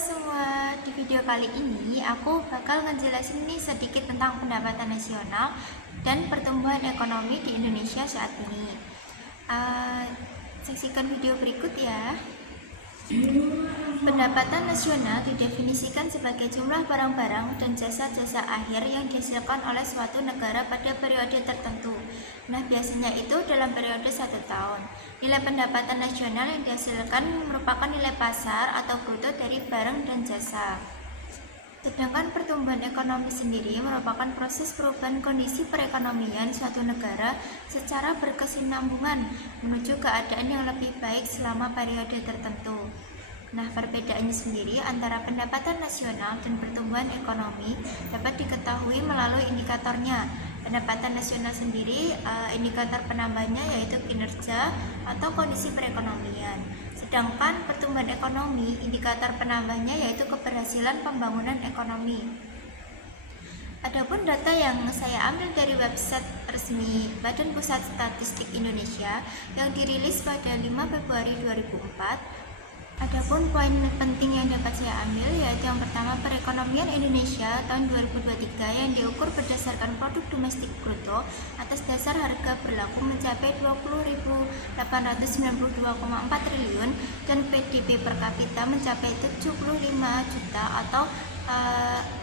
semua, di video kali ini aku bakal ngejelasin nih sedikit tentang pendapatan nasional dan pertumbuhan ekonomi di Indonesia saat ini. Saksikan video berikut ya. Pendapatan nasional didefinisikan sebagai jumlah barang-barang dan jasa-jasa akhir yang dihasilkan oleh suatu negara pada periode tertentu. Nah, biasanya itu dalam periode 1 tahun. Nilai pendapatan nasional yang dihasilkan merupakan nilai pasar atau bruto dari barang dan jasa. Sedangkan pertumbuhan ekonomi sendiri merupakan proses perubahan kondisi perekonomian suatu negara secara berkesinambungan menuju keadaan yang lebih baik selama periode tertentu. Nah, perbedaannya sendiri antara pendapatan nasional dan pertumbuhan ekonomi dapat diketahui melalui indikatornya. Pendapatan nasional sendiri, indikator penambahnya yaitu kinerja atau kondisi perekonomian. Sedangkan pertumbuhan ekonomi, indikator penambahnya yaitu keberhasilan pembangunan ekonomi. Adapun data yang saya ambil dari website resmi Badan Pusat Statistik Indonesia yang dirilis pada 5 Februari 2004. Adapun poin penting yang dapat saya ambil yaitu yang pertama, perekonomian Indonesia tahun 2023 yang diukur berdasarkan produk domestik bruto atas dasar harga berlaku mencapai 20.892,4 triliun dan PDB per kapita mencapai 75 juta atau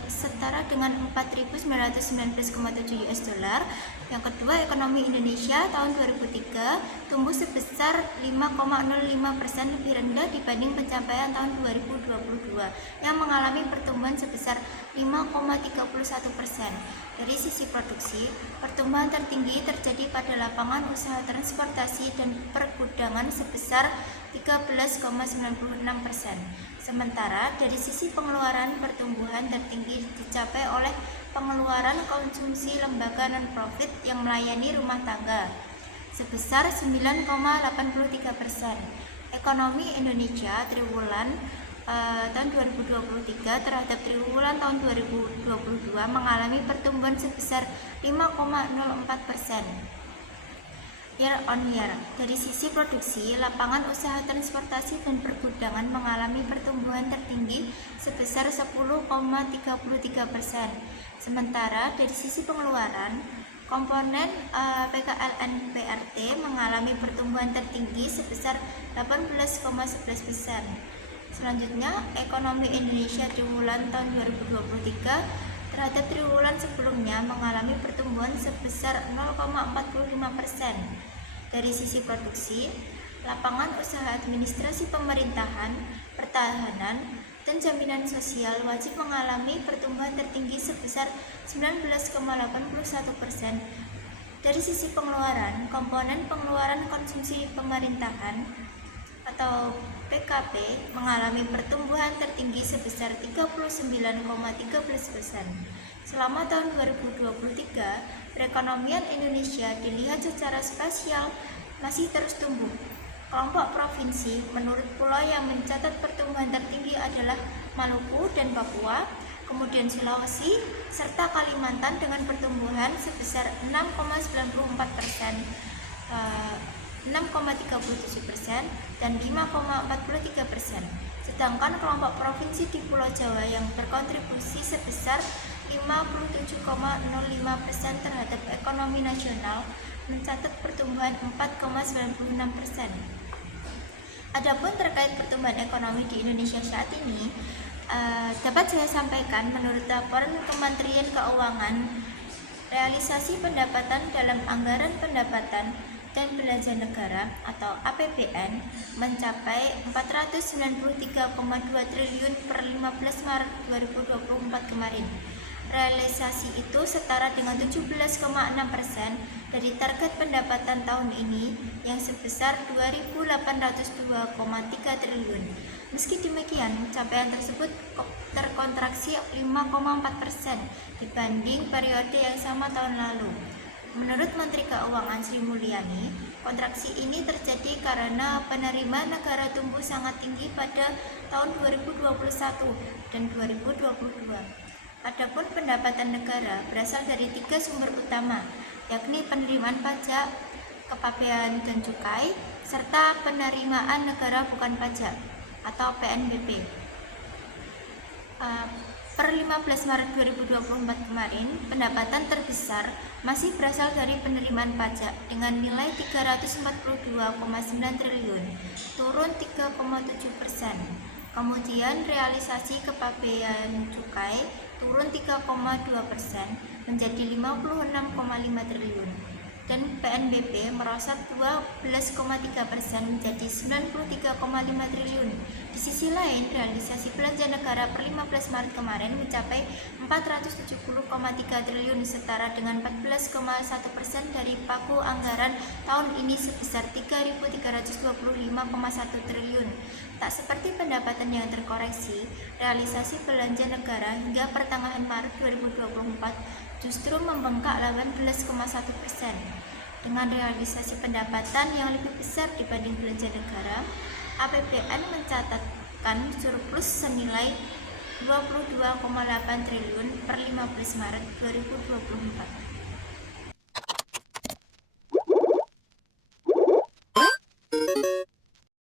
setara dengan 4.919,7 US dollar. Yang kedua, ekonomi Indonesia tahun 2003 tumbuh sebesar 5,05%, lebih rendah dibanding pencapaian tahun 2022 yang mengalami pertumbuhan sebesar 5,31%. Dari sisi produksi, pertumbuhan tertinggi terjadi pada lapangan usaha transportasi dan pergudangan sebesar 13,96%. Sementara dari sisi pengeluaran, pertumbuhan tertinggi dicapai oleh pengeluaran konsumsi lembaga non-profit yang melayani rumah tangga sebesar 9,83%. Ekonomi Indonesia triwulan tahun 2023 terhadap triwulan tahun 2022 mengalami pertumbuhan sebesar 5,04% year on year. Dari sisi produksi, lapangan usaha transportasi dan pergudangan mengalami pertumbuhan tertinggi sebesar 10,33%. Sementara dari sisi pengeluaran, komponen PKLN PRT mengalami pertumbuhan tertinggi sebesar 18,11%. Selanjutnya, ekonomi Indonesia triwulan tahun 2023 terhadap triwulan sebelumnya mengalami pertumbuhan sebesar 0,45%. Dari sisi produksi, lapangan usaha administrasi pemerintahan, pertahanan, dan jaminan sosial wajib mengalami pertumbuhan tertinggi sebesar 19,81%. Dari sisi pengeluaran, komponen pengeluaran konsumsi pemerintahan atau PKP mengalami pertumbuhan tertinggi sebesar 39,13%. Selama tahun 2023, perekonomian Indonesia dilihat secara spasial masih terus tumbuh. Kelompok provinsi menurut pulau yang mencatat pertumbuhan tertinggi adalah Maluku dan Papua, kemudian Sulawesi, serta Kalimantan dengan pertumbuhan sebesar 6,94%, 6,37% dan 5,43%. Sedangkan kelompok provinsi di Pulau Jawa yang berkontribusi sebesar 57,05% terhadap ekonomi nasional mencatat pertumbuhan 4,96%. Adapun terkait pertumbuhan ekonomi di Indonesia saat ini, dapat saya sampaikan menurut laporan Kementerian Keuangan, realisasi pendapatan dalam anggaran pendapatan dan belanja negara atau APBN mencapai 493,2 triliun per 15 Maret 2024 kemarin. Realisasi itu setara dengan 17,6% dari target pendapatan tahun ini yang sebesar 2.802,3 triliun. Meski demikian, capaian tersebut terkontraksi 5,4% dibanding periode yang sama tahun lalu. Menurut Menteri Keuangan Sri Mulyani, kontraksi ini terjadi karena penerimaan negara tumbuh sangat tinggi pada tahun 2021 dan 2022. Adapun pendapatan negara berasal dari 3 sumber utama, yakni penerimaan pajak, kepabean dan cukai, serta penerimaan negara bukan pajak atau PNBP. Uh, per 15 Maret 2024 kemarin, pendapatan terbesar masih berasal dari penerimaan pajak dengan nilai 342,9 triliun, turun 3,7%. Kemudian realisasi kepabean cukai turun 3,2% menjadi 56,5 triliun. Dan PNBP merosot 12,3% menjadi 93,5 triliun. Di sisi lain, realisasi belanja negara per 15 Maret kemarin mencapai 470,3 triliun setara dengan 14,1% dari pagu anggaran tahun ini sebesar 3.325,1 triliun. Tak seperti pendapatan yang terkoreksi, realisasi belanja negara hingga pertengahan Maret 2024 justru membengkak 18,1%. Dengan realisasi pendapatan yang lebih besar dibanding belanja negara, APBN mencatatkan surplus senilai 22,8 triliun per 15 Maret 2024.